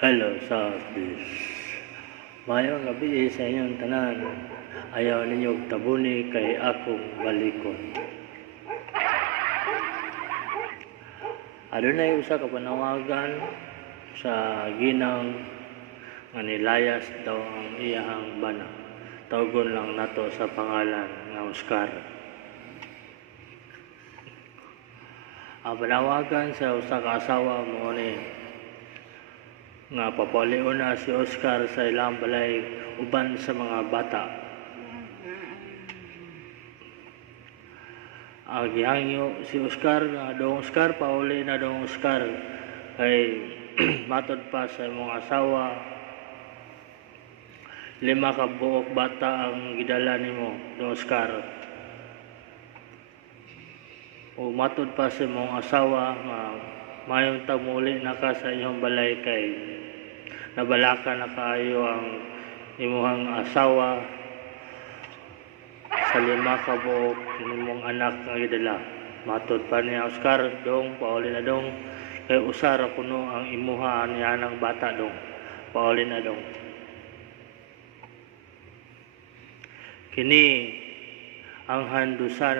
Hello, Southeast. Mayong gabi sa inyong tanan. Ayaw ninyo tabuni kay akong balikon. Adunay usa ka panawagan sa ginang nga nilayas daw ang iyahang bana. Tawgon lang nato sa pangalan nga Oscar. Ang panawagan sa usa ka asawa mo ni nga papaliw na si Oscar sa ilang balay uban sa mga bata. Ang gihangyo si Oscar nga dong Oscar pauli na dong Oscar kay matod pa sa imong asawa 5 ka buok bata ang gidala nimo dong Oscar. O matod pa sa imong asawa nga mayong tamuli na ka sa inyong balay kay nabalaka na kaayo ang imuhang asawa sa 5 ka buok nimong anak nga gidala. Matod pa niya Oscar dong pauli na dong kay usara kuno ang imuha niya ng bata dong pauli na dong. Kini ang handusan